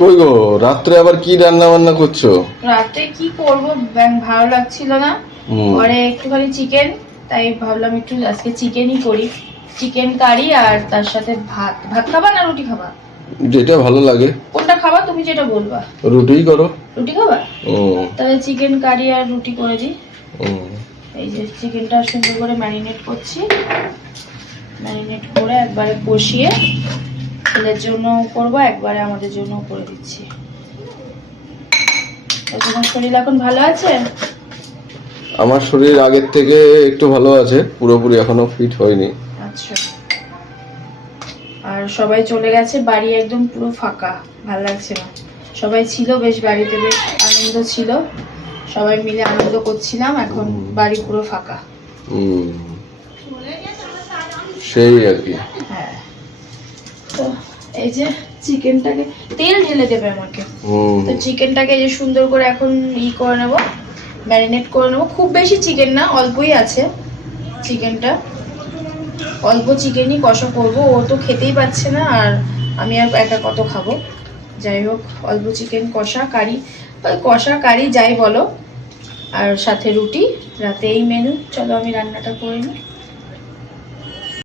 কই গো, রাত্রে আবার কি রান্না বান্না করছো? রাতে কি করব, ভালো লাগছিল না। পরে একটুখানি চিকেন, তাই ভাবলাম একটু আজকে চিকেনই করি। চিকেন কারি আর তার সাথে ভাত। ভাত খাবা না রুটি খাবা? যেটা ভালো লাগে। কোনটা খাবা তুমি, যেটা বলবা। রুটিই করো। রুটি খাবা? তাহলে চিকেন কারি আর রুটি করে দিই। এই যে চিকেনটা সুন্দর করে ম্যারিনেট করছি। ম্যারিনেট করে একবারে কষিয়ে ছেলের জন্য করব, একবারে আমাদের জন্য করে দিচ্ছি। তোমার শরীর এখন ভালো আছে? আমার শরীর আগের থেকে একটু ভালো আছে, পুরোপুরি এখনো ফিট হয়নি। আচ্ছা। আর সবাই চলে গেছে, বাড়ি একদম পুরো ফাঁকা, ভালো লাগছে না। সবাই ছিল, বেশ বাড়িতে বেশ আনন্দ ছিল, সবাই মিলে আনন্দ করছিলাম। এখন বাড়ি পুরো ফাঁকা। সেই আর কি। হ্যাঁ, তো এই যে চিকেনটাকে তেল ঢেলে দেবে আমাকে। তো চিকেনটাকে যে সুন্দর করে এখন করে নেব, ম্যারিনেট করে নেব। খুব বেশি চিকেন না, অল্পই আছে চিকেনটা। অল্প চিকেনই কষা করব, ও তো খেতেই পাচ্ছে না, আর আমি আর একা কত খাবো। যাই হোক, অল্প চিকেন কষা কারি, কষা কারি যাই বলো, আর সাথে রুটি। রাতে এই মেনু। চলো আমি রান্নাটা করে নিই।